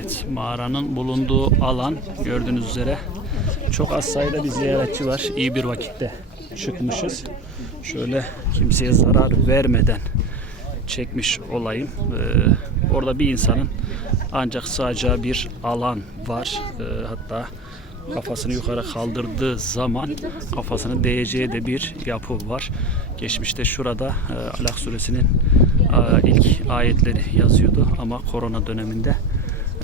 Evet, mağaranın bulunduğu alan gördüğünüz üzere çok az sayıda bir ziyaretçi var. İyi bir vakitte çıkmışız. Şöyle kimseye zarar vermeden çekmiş olayım. Ee, orada bir insanın ancak sığacağı bir alan var. Ee, hatta kafasını yukarı kaldırdığı zaman kafasını değeceği de bir yapı var. Geçmişte şurada e, Alak suresinin e, ilk ayetleri yazıyordu ama korona döneminde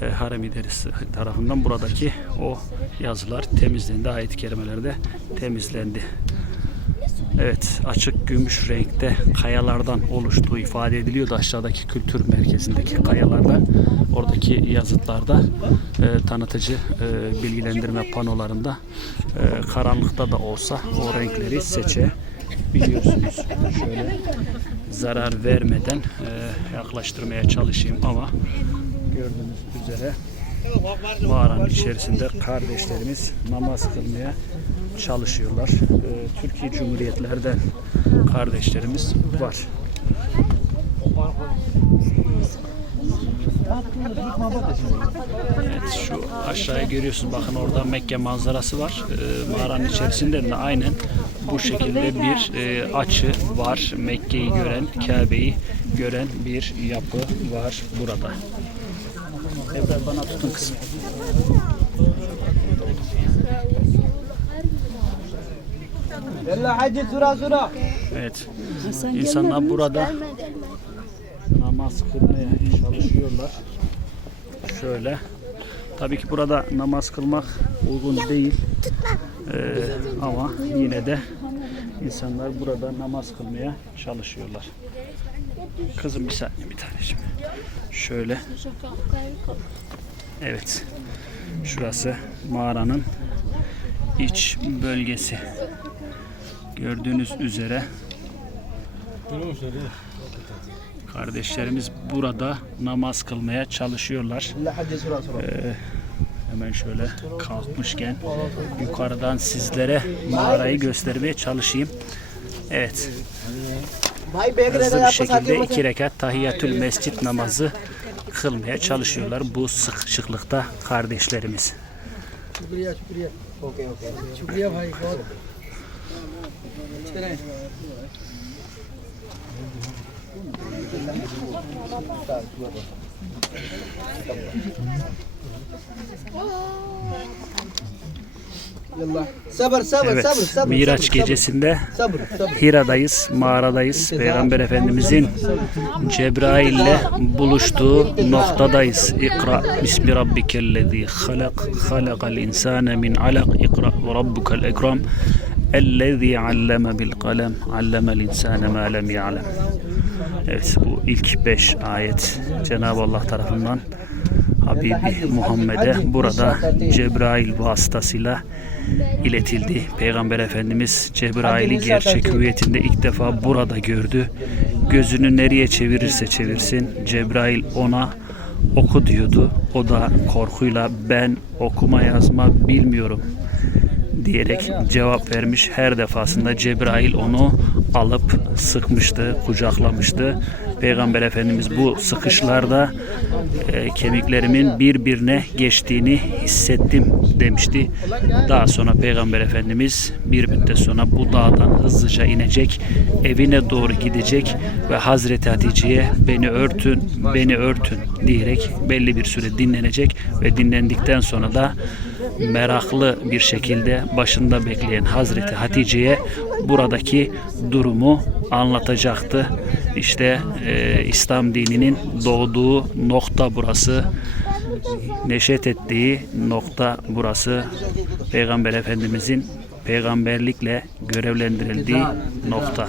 e, harem idaresi tarafından buradaki o yazılar temizlendi. Ayet-i kerimelerde temizlendi. Evet, açık gümüş renkte kayalardan oluştuğu ifade ediliyordu aşağıdaki kültür merkezindeki kayalarda. Oradaki yazıtlarda e, tanıtıcı e, bilgilendirme panolarında e, karanlıkta da olsa o renkleri seçebiliyorsunuz. Şöyle zarar vermeden e, yaklaştırmaya çalışayım ama gördüğünüz üzere mağaranın içerisinde kardeşlerimiz namaz kılmaya çalışıyorlar. Ee, Türkiye Cumhuriyetlerden kardeşlerimiz var. Evet şu aşağıya görüyorsunuz bakın orada Mekke manzarası var. Ee, mağaranın içerisinde de aynen bu şekilde bir e, açı var. Mekke'yi gören, Kabe'yi gören bir yapı var burada. Evler bana tutun kızım. Evet. İnsanlar burada namaz kılmaya çalışıyorlar. Şöyle. Tabii ki burada namaz kılmak uygun değil. Ee, ama yine de insanlar burada namaz kılmaya çalışıyorlar. Kızım bir saniye bir tane taneciğim. Şöyle. Evet. Şurası mağaranın iç bölgesi. Gördüğünüz üzere kardeşlerimiz burada namaz kılmaya çalışıyorlar. Ee, hemen şöyle kalkmışken yukarıdan sizlere mağarayı göstermeye çalışayım. Evet hızlı bir şekilde iki rekat tahiyyatül mescit namazı kılmaya çalışıyorlar bu sıkışıklıkta kardeşlerimiz. Şükriya, şükriya. Okay, okay. Şükriya bhai, बहुत Sabır, sabır, evet, sabır, sabır, Miraç sabır, gecesinde sabır, sabır. Hira'dayız, mağaradayız. Peygamber Efendimizin Cebrail'le buluştuğu noktadayız. İkra bismi rabbikellezi halak halakal insane min alak ikra ve rabbukel ekram ellezi alleme bil kalem allemel insane ma lem ya'lem. Evet bu ilk beş ayet Cenab-ı Allah tarafından Habibi Muhammed'e burada Cebrail vasıtasıyla iletildi. Peygamber Efendimiz Cebrail'i gerçek hüviyetinde ilk defa burada gördü. Gözünü nereye çevirirse çevirsin Cebrail ona oku diyordu. O da korkuyla ben okuma yazma bilmiyorum diyerek cevap vermiş. Her defasında Cebrail onu alıp sıkmıştı, kucaklamıştı. Peygamber Efendimiz bu sıkışlarda e, kemiklerimin birbirine geçtiğini hissettim demişti. Daha sonra Peygamber Efendimiz bir müddet sonra bu dağdan hızlıca inecek, evine doğru gidecek ve Hazreti Hatice'ye beni örtün, beni örtün diyerek belli bir süre dinlenecek ve dinlendikten sonra da meraklı bir şekilde başında bekleyen Hazreti Hatice'ye buradaki durumu anlatacaktı. İşte e, İslam dininin doğduğu nokta burası. Neşet ettiği nokta burası. Peygamber Efendimizin peygamberlikle görevlendirildiği nokta.